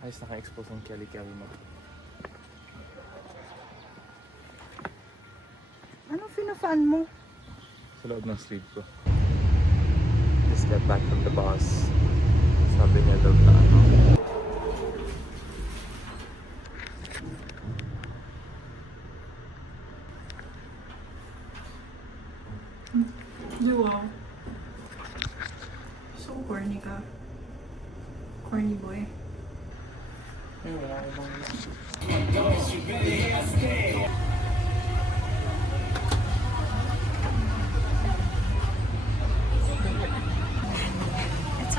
Ayos naka-expose ng Kelly mo. Anong fina-fan mo? Sa loob ng sleeve ko. Just got back from the bus. Sabi niya daw na ano. Wow. So corny ka. Corny boy. It's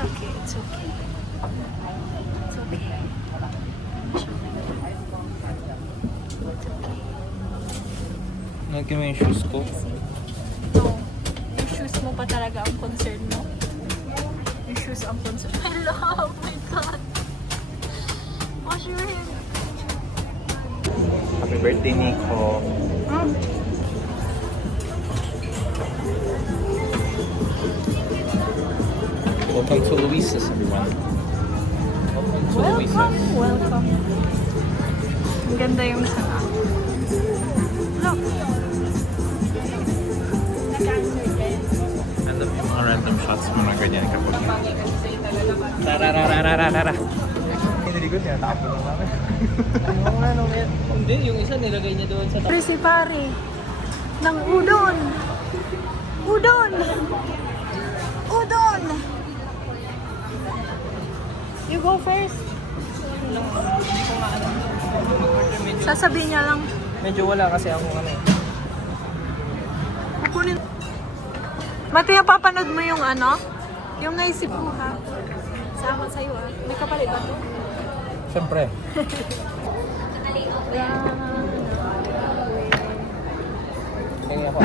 okay, it's okay. It's okay. Nagkin mo yung shoes ko. No. Yung shoes mo pa talaga ang concern mo. Yung shoes ang concern. Hello! Oh my God! Wash your hair. Happy birthday, Nico. Welcome to Luisa's, everyone. Welcome to Luisa's. Welcome. Ang ganda yung sana. Look. Random yung mga random shots mo na ganyan kapag Tarararararara. Hindi ko tinatapon lang namin. Hindi, yung isa nilagay niya doon sa Pero si pare, ng udon. Udon! Udon! You go first. Sasabihin niya lang. Medyo wala kasi ako ano eh. Kukunin. Matiya, papanood mo yung ano? Yung naisip mo ha? Sama sa'yo ah. May kapalit ba to? Siyempre. Tingin ako.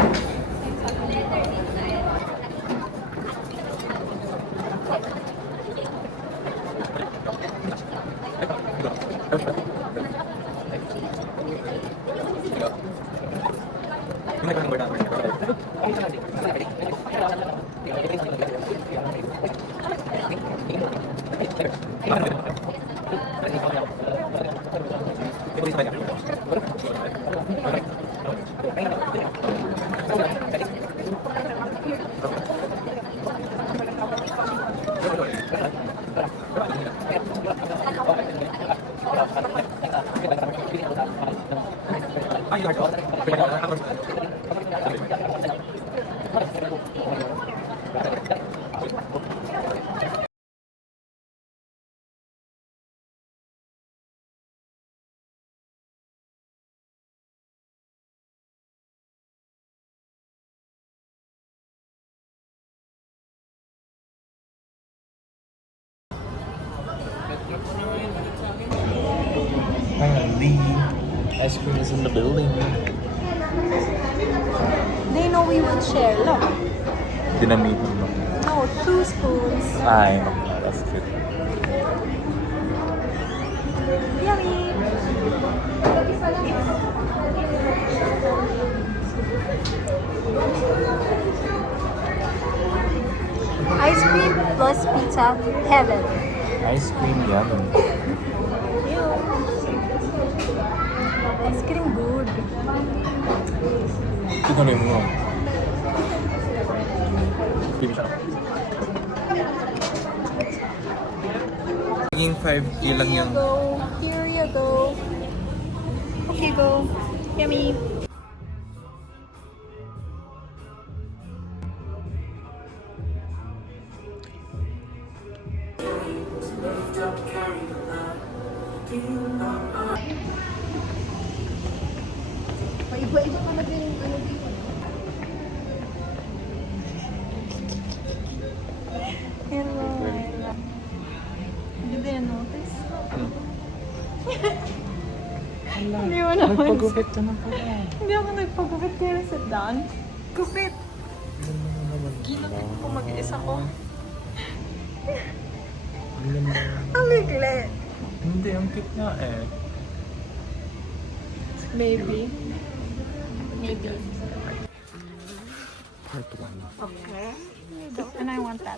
Finally, ice cream is in the building. They know we would share. Look. Dinamitan mo. No, 2 spoons. Ay, that's good. Yummy! Ice cream plus pizza, heaven. Ice cream, yummy. Ice cream good. Ito na mo. Hindi siya. Naging 5K lang yung... Here you go. Okay, go. Yummy. Iba-iba pa na din yung ano dito. Hello. Did you notice? Hindi mo naman. Nagpagupit ka na pala. Hindi ako nagpagupit kaya sit down. Gupit. Ginupit ko mag-isa ko. Ang ligli. Hindi, ang cute nga eh. Maybe. Maybe. Part 1. Okay. And I want that.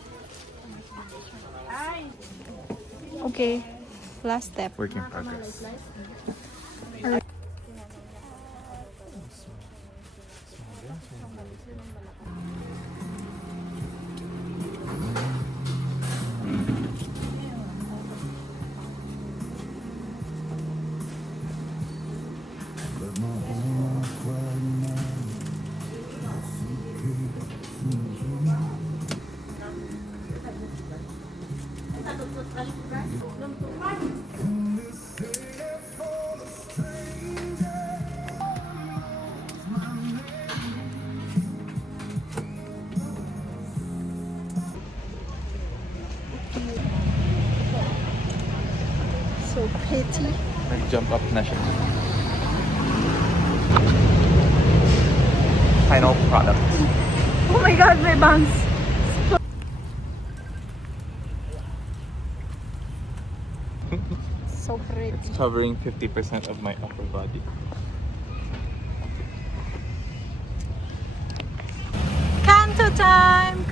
Okay. Last step. Work in progress. So pretty. Nag-jump up na siya. Final product. Oh my god, my bangs. So pretty. It's covering 50% of my upper body. Kanto time!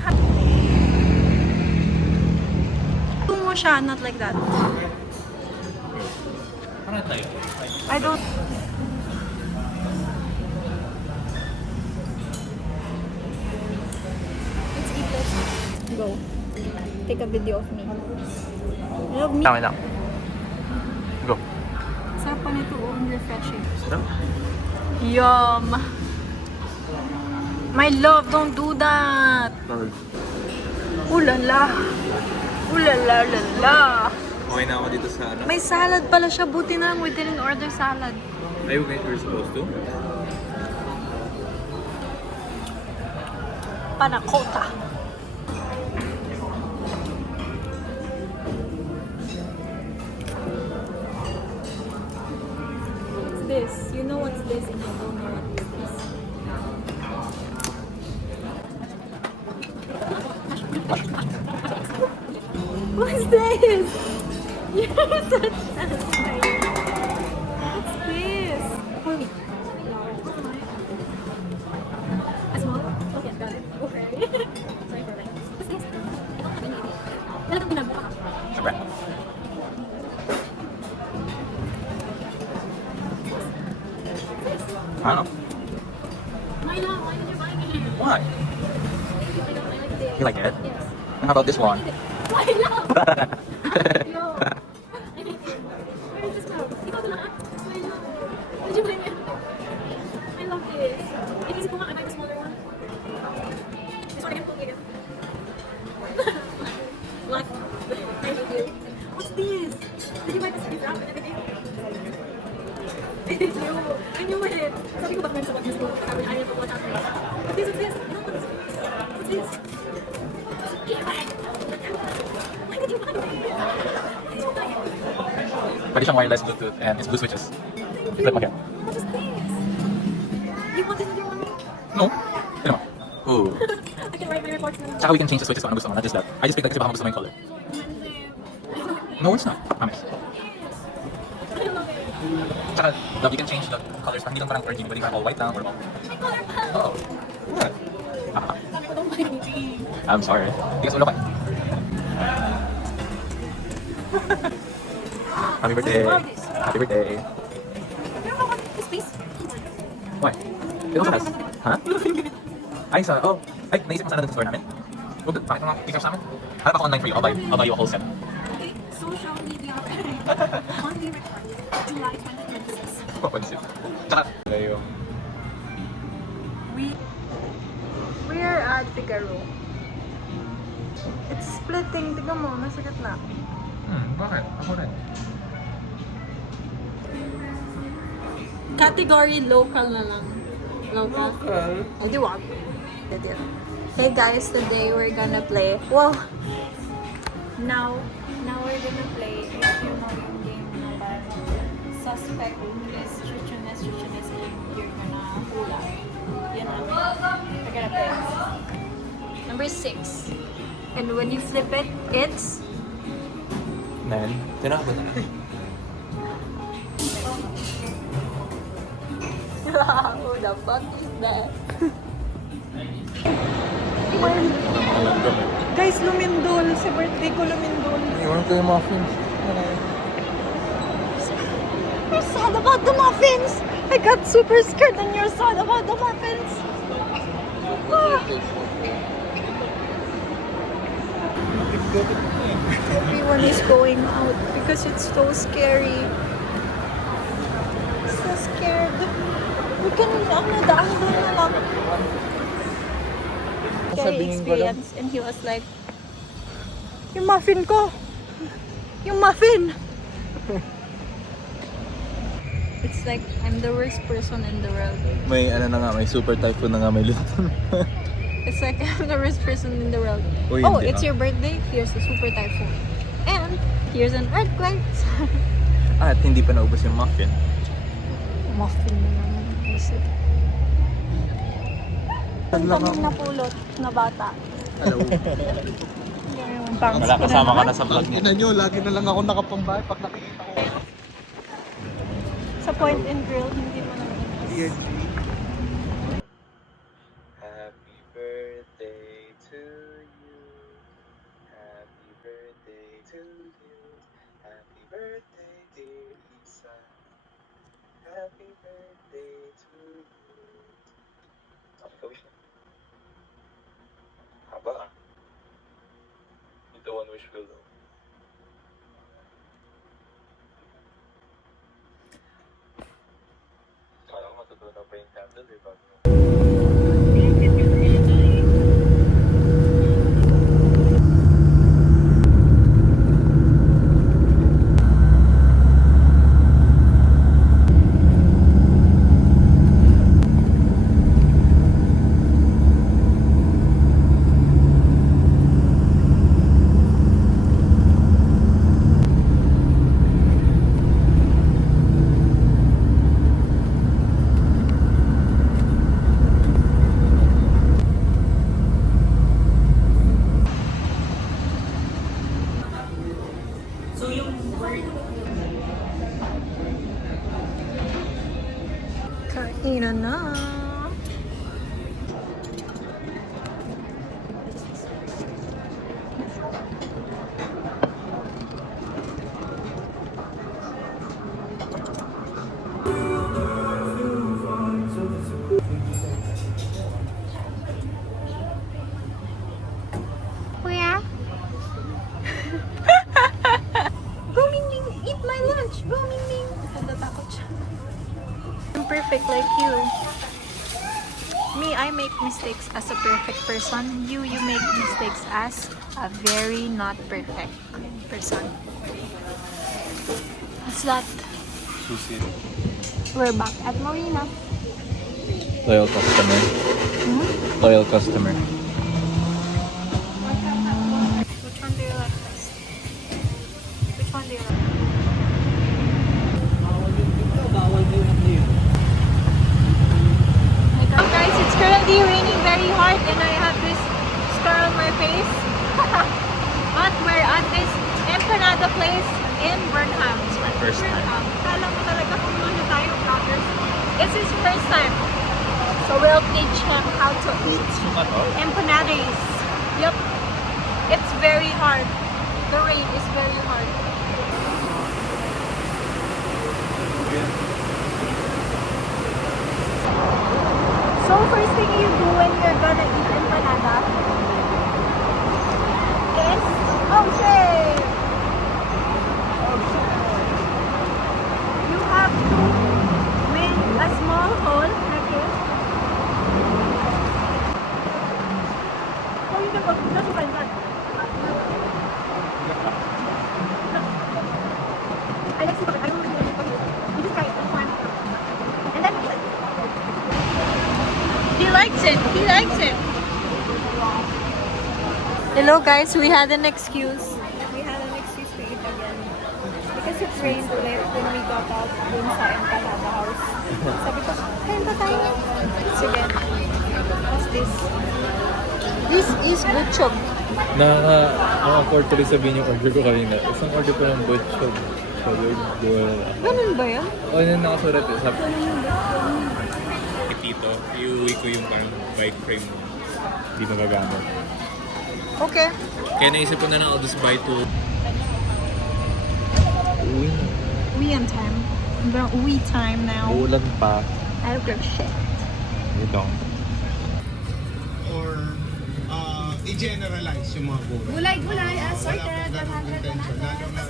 Do mo siya, not like that. Parang tayo. I don't... Let's eat this. Go. Take a video of me. Love me. Tama lang. Go. Sarap pa nito, oh, ang refreshing. Sarap. Yum! My love, don't do that! Ooh la la! Ooh la la la la! Okay na ako dito sa ano. May salad pala siya, buti na lang we didn't order salad. Are you guys were supposed to? Panakota. What's this? You know what's this and I don't know what this is. What's this? You're such a What's this? A small? Okay, got it. Okay. Sorry for that. What's this? Wala kang ginagawa. Sobra. I don't know. Why not? Why did you buy me? Why? I don't like this. You like it? Yes. How about this one? Why not? Yo. I hate it. Where is this now? Ikaw na lang. Why not? Did you buy me? I love this. Inisip ko nga, I buy the smaller one. This one again, put again. What? I hate you. What's this? Did you buy this gift wrap and everything? I knew it. Sabi ko ba kung sa pag-gusto ko, sabi ayaw ko watch after. What's this? What's this? No, what's this? Why did you buy it? Why did you buy it? Pwede siyang wireless Bluetooth and it's blue switches. Flip mo yan. What is this? You want this with your money? No. Tignan mo. Ooh. I can write my reports now. Tsaka we can change the switches kung ano gusto mo. Not just that. I just picked that kasi baka gusto mo yung color. No, it's not. Promise. I love it. Tsaka, love, you can change the colors. Parang hindi lang parang RGB. Pwede ka all white lang or all. My color pal. Oh. What? Ah, Sabi ko, don't buy anything. I'm sorry. Tigas ulo ka. Happy birthday. Happy birthday. Pero I want this piece. Why? It also has. Huh? Ay, sa, oh. Ay, naisip mo sana dun sa store namin? Huwag, bakit mo nga picture sa amin? Hanap ako online for you. I'll buy you a whole set. Okay, social media. Monday record. July 2026. Papansin. Tsaka, yung... We are at Figaro. It's splitting. Tignan mo, nasa gitna. Bakit? Ako rin. Category local na lang. Local. I do want. Hey guys, today we're gonna play. Well, now we're gonna play. If you know yung game na parang suspect is chuchunes, and you're gonna hula. Yun na. We're gonna play. Number 6. And when you flip it, it's Nel, tinakot na. who the fuck is that? Guys, lumindol. Sa birthday ko lumindol. Iwan ko yung muffins. You're sad about the muffins. I got super scared when you're sad about the muffins. Ah. Everyone is going out because it's so scary. So scared. We can daan doon na lang. Scary Sabihin ko lang. experience. And he was like, yung muffin ko. Yung muffin. It's like, I'm the worst person in the world. May ano na nga, may super typhoon na nga may luto. It's like, I'm the worst person in the world. Uy, Oh, hindi it's ah. your birthday? Here's a super typhoon. And here's an earthquake. At hindi pa naubos yung muffin. Muffin na naman. Isip. Ang daming napulot na bata. Hello. Wala kasama ka na sa vlog niya. Ina nyo, lagi na lang ako nakapambahay pag nakikita ko. Sa point and grill, hindi mo naman. Happy birthday to you. Happy birthday to you. Happy birthday, dear Isa. Happy birthday to you. Okay, wish na. Haba ah. Ito one wish ko lang. Kala ko matutunan pa yung candle eh. Bago Kainan na. Kuya? Go Mingming, eat my lunch. Go Mingming. Natatakot siya. I'm perfect like you. Me, I make mistakes as a perfect person. You make mistakes as a very not perfect person. What's that? susi. We're back at Marina. Loyal customer. Loyal customer. Which one do you like best? Which one do you like? Oh guys, it's currently raining very hard and I have this scar on my face. But we're at this empanada place in Burnham. It's my first time. Kala mo talaga kung ano tayo, vloggers. It's his first time. So we'll teach him how to eat empanadas. Yep. It's very hard. The rain is very hard. So first thing you do when you're gonna eat empanada is you have to make a small hole like this. Oh, you can go. That's fine, fine. I like super. I don't really like it. You just try it. That's fine. And then he likes it. He likes it. Hello guys, we had an excuse. We had an excuse to eat again. Because it rained late when we got out dun sa Empanada house. Sabi ko, kain pa tayo. Sige. What's this? This is butchog. Nakaka-afford ko rin sabihin yung order ko kanina. Isang order ko ng butchog. So, yun, Ganun ba yan? O, yun nakasulat eh. Sabi Tito, iuwi ko yung parang bike frame mo. Hindi magagamit. Okay. Kaya naisip ko na lang, I'll just buy two. Uwi na. We in time. Hanggang uwi time now. Uulan pa. I don't give a shit. You don't. Or i-generalize yung mga gulay. Gulay-gulay, assorted, Wala pong ganong intention. Lalo na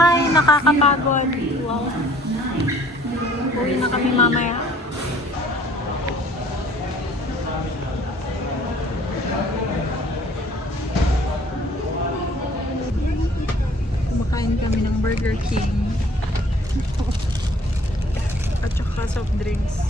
Hi, nakakapagod. Wow. Uwi na kami mamaya. Kumakain kami ng Burger King. At saka soft drinks.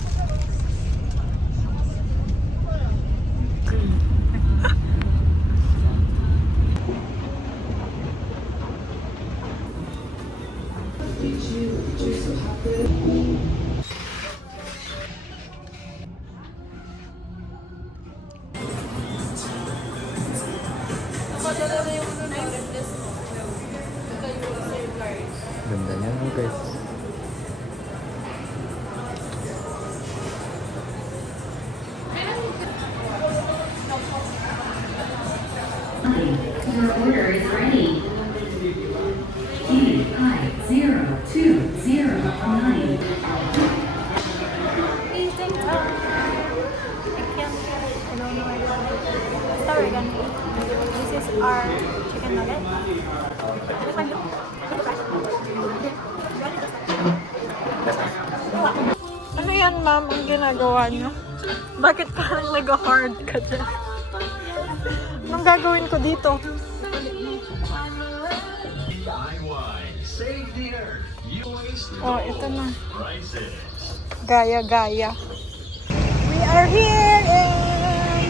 Ganda niya, guys. Your order is ready. T50209. Eating time. I can't feel it. I don't know where to put it. So we're gonna eat. This is our chicken nugget. This one, ano yan, ma'am, ang ginagawa niyo? Bakit parang nag-hard ka dyan? Anong gagawin ko dito? Oh, ito na. Gaya-gaya. We are here in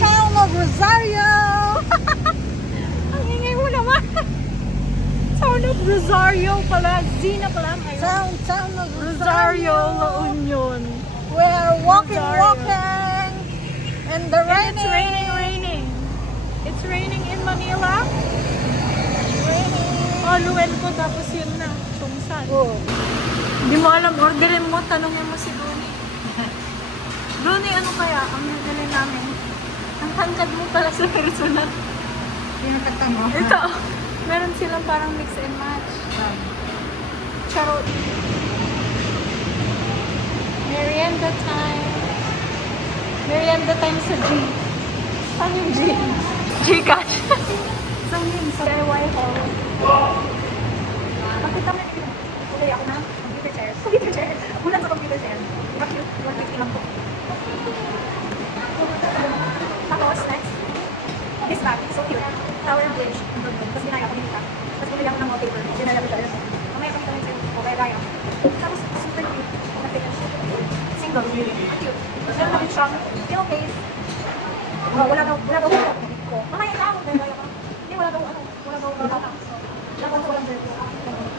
town of Rosario! Ang ingay mo naman! Town of Rosario pala. Zina pala. Town of Rosario, La Union. We are walking. And the rain it's raining. It's raining in Manila. Luen ko tapos yun na. Chungsan. Hindi mo alam, orderin mo, tanongin mo si Duni. Duni, ano kaya ang nagdalhin namin? Ang tangkad mo pala sa personal. Pinakata mo. Ito, meron silang parang mix and match. Charot. Merienda time. Merienda time sa G. Saan yung G? Gcash. Saan yun? Sa DIY hall. Pakita mo yun. Okay, ako na. Computer chair. Computer chair. Bulan sa computer chair. Diba cute? 150 lang po. Tapos, next. This bag. So cute. Tower Bridge. Tapos ginaya ko dito. Tapos bumili ako ng wallpaper. Ginaya ko siya. Mamaya kami kami sa'yo. Okay, gaya. Tapos, super cute. Na-finish. Single. Ang cute. Meron kami siyang pillowcase. Wala daw ko. Mamaya na ako. Hindi, wala daw ano. Wala daw wala. Wala daw walang dress.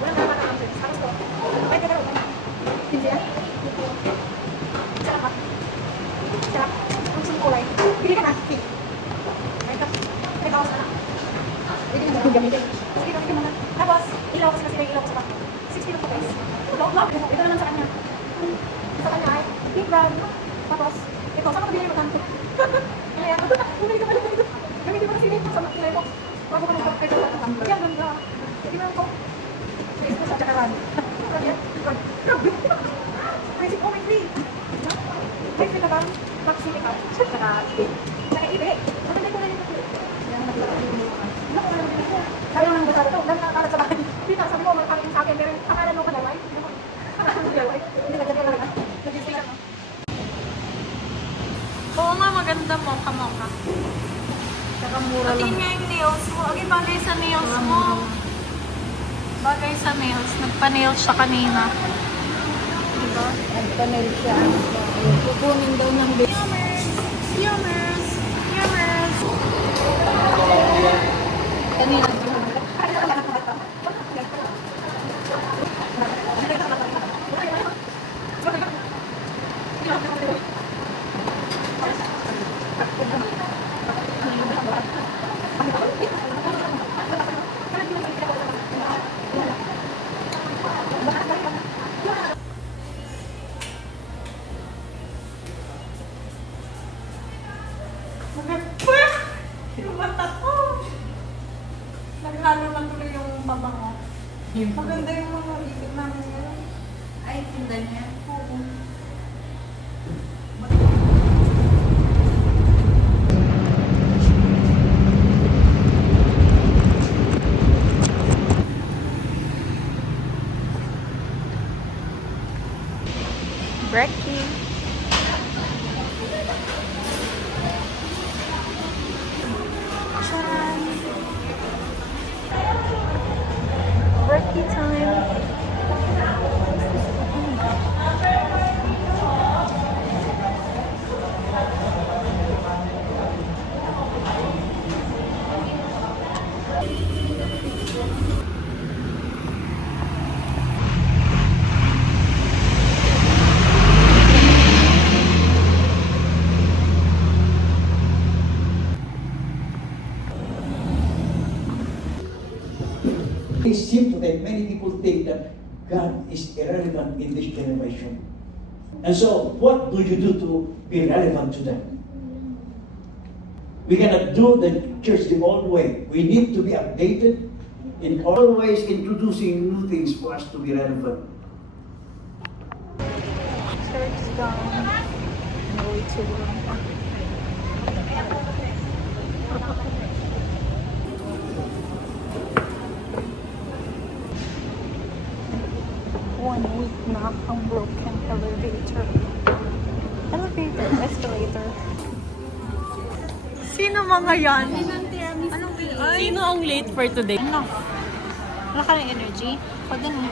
Wala daw walang dress. Tapos to. Ay, gano'n. Hindi yan. Sarap ba? Sarap. Kung sino kulay. Bili ka na. Pink. May kawas na lang. Hindi mo gamitin. Sige, gamitin mo na. Tapos, ilaw kasi may ilaw sa pa. 60 lang po guys. Ito naman sa kanya. Sa kanya ay pink brown. Tapos, ito. Saan ka pabili mo kanto? Kaya, bumili ka pa dito. Gamitin mo na sili sa makilay mo. Bago ka magkakay sa kanto. Yan, ganda. Hindi mo lang po. Sa isa sa tsakaran. Yan. Grabe. Ay, oh my God. May free ka ba? Mag-sili ka. Saka, ibe. Maganda ko na yun. Yan, naglalaki mo. Sabi mo nang basa ito, dahil nakakalat sa bahay. Hindi na, sabi mo, makakalit sa akin, pero akala mo ka daway. Akala mo daway. Hindi na ganyan lang. Nag-isip lang. Oo nga, maganda mo, kamoka. Saka mura lang. Pati nga yung nails mo. Okay, bagay sa nails mo. Bagay sa nails. Nagpa-nails siya kanina. Diba? Nagpanel siya. Kukunin daw ng base. Yummers! Kanina. Yung mata ko. Naghalo lang tuloy yung pabango. Maganda yung mga bibig namin ngayon. Ay, tinda niya. Oo. Brekkie. Charan! Brekkie time! It seems that many people think that God is irrelevant in this generation. And so, what do you do to be relevant to them? We cannot do the church the old way. We need to be updated in always introducing new things for us to be relevant. Church gone. No way to work. 1 week na ang broken elevator. Escalator. Sino mga yan? Anong Sino ang late for today? Ano? Wala ka ng energy? Pag ano?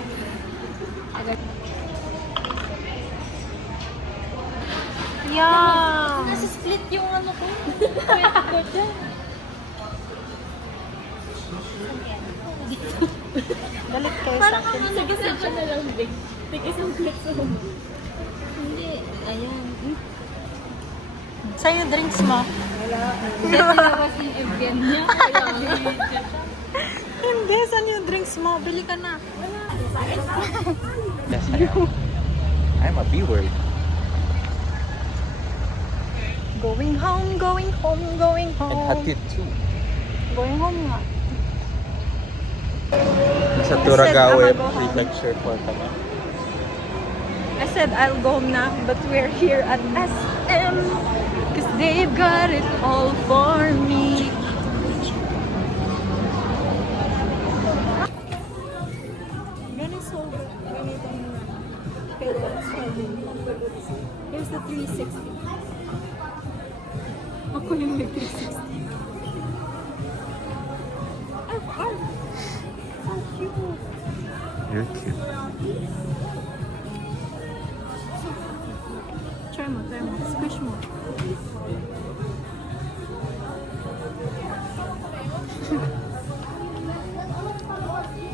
Yeah! Nasa split yung ano ko. Ko dyan. Galit kayo sa Parang akin. kung nag-isip ka na lang, Vic. Take isang clip sa mo. Hindi. Ayan. Sa'yo drinks mo? Hindi nilabas yung event niya. Hindi, saan yung drinks mo? Bili ka na. Yes, I am. I'm a B-word. Going home, going home, going And home. hatid too. Going home nga. Sa I Turagawe said, I'ma go home. Prefecture po kami. I said I'll go home na, but we're here at SM. Cause they've got it all for me. Ganito Here's the 360. Ako yung may 360. So cute. You're cute. Try mo. Squish mo.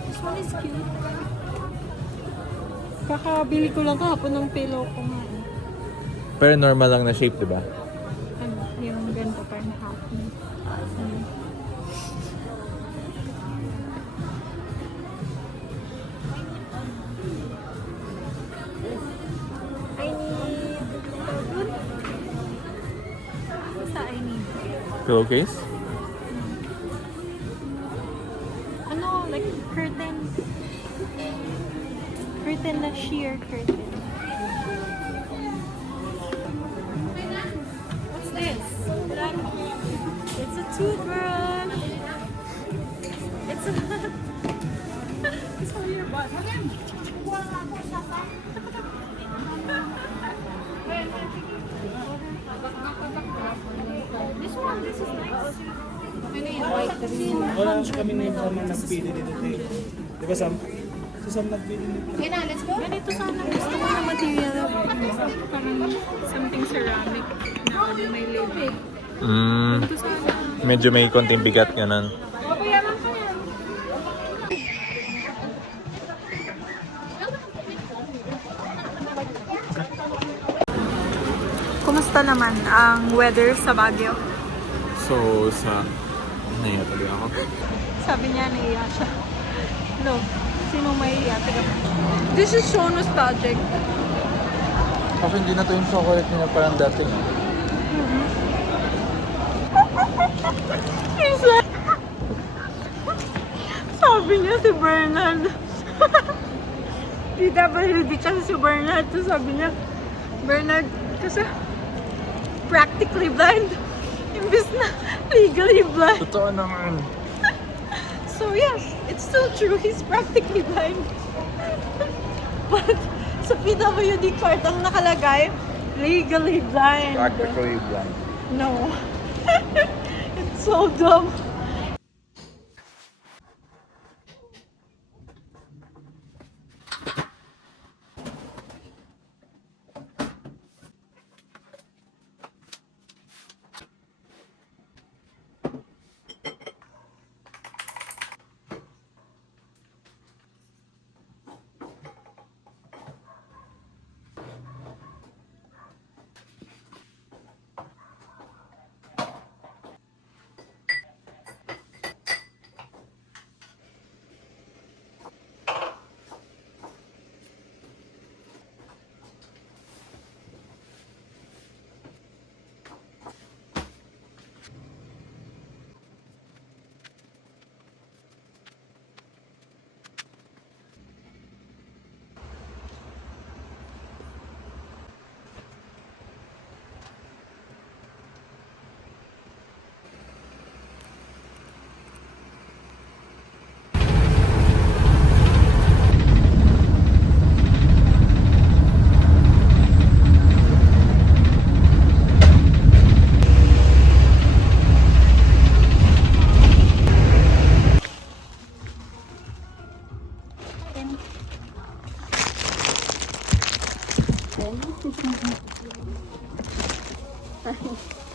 This one is cute. Kakabili ko lang kahapon ng pillow ko nga. Pero normal lang na shape, di ba? Ano, yung ganito parang happy. I need... Basta I need... Pillowcase? Ano, like curtain. Curtain na sheer curtain. What's this? It's a toothbrush. It's a... It's for your butt. This one, this is nice. Ano yung white green? Wala kami na yung nagpili dito. Di ba Sam? Si Sam nagpili dito. Ganito sana gusto ko na material. Parang something ceramic na ano, may lid. Ito sana. Medyo may konting bigat ganun. Papayaman ko yan. Kumusta naman ang weather sa Baguio? So, sa... Naiya tuloy ako. Sabi niya, naiya siya. Look, sino maiiya? This is so nostalgic. Kasi hindi na to yung chocolate nila parang dating. si Bernard. PWD kasi si Bernard. So sabi niya, Bernard, kasi practically blind. Imbis na legally blind. Totoo naman. So yes, it's still true. He's practically blind. But sa PWD card ang nakalagay, legally blind. Practically blind. No. It's so dumb.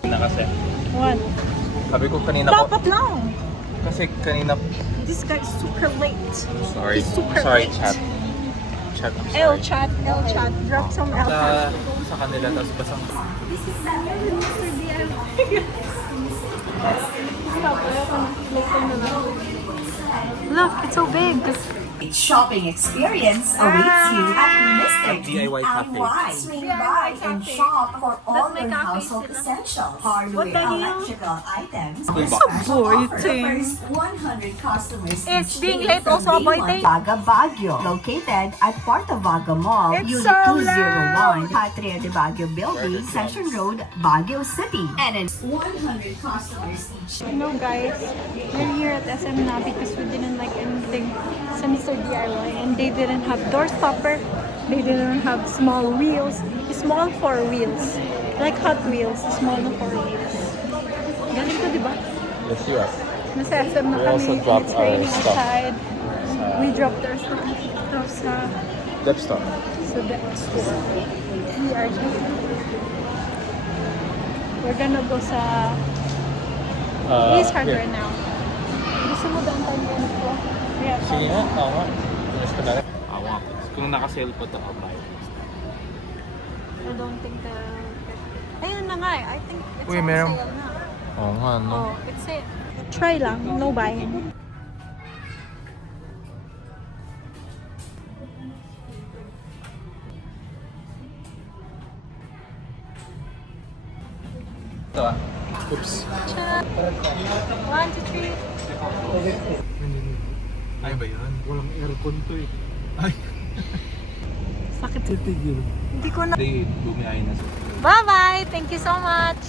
Na kasi. What? Sabi ko kanina ko. Dapat lang. Kasi kanina. This guy is super late. Sorry. He's super Sorry, late. chat. Chat, I'm L sorry. chat. Drop some L chat. Sa kanila, tapos basang. Look, it's so big. Shopping experience awaits you at Mr. DIY Cafe. Swing by and shop for all your household essentials, hardware, the hell? electrical items. boy For the thing. first 100 customers. It's each being day late from also a day boy one. thing? Vaga Baguio, located at Porta Vaga Mall, It's Unit so 201, Patria de Baguio Building, Section Road, Baguio City. And it's 100 customers each You know, guys, we're here at SM now because we didn't like anything sa Mr. DIY, and they didn't have door stopper, they didn't have small wheels, small 4 wheels, like Hot Wheels, small na 4 wheels. Galing ko, di ba? Yes, you are. Nasa SM na We kami, also dropped it's raining our stuff. outside. We dropped our stuff sa Dep stop. that store. We are just, we're gonna go sa Ace Hardware here. now. Gusto mo downtown mo ko? Yeah. Sige nga, ako nga. Tumis ko na rin. Ako nga. Kung naka-sale pa ito, I'll buy it. I don't think ayun na nga eh. I think it's Uy, on meron. sale na. Oo nga, no? Oh, it's it. Try lang, no buying. Ito ah. Oops. 1, 2, 3. Ay ba yun? Walang aircon to eh. Sakit. Titigil. Hindi ko na. Hindi, bumiyahin na siya. Bye-bye! Thank you so much!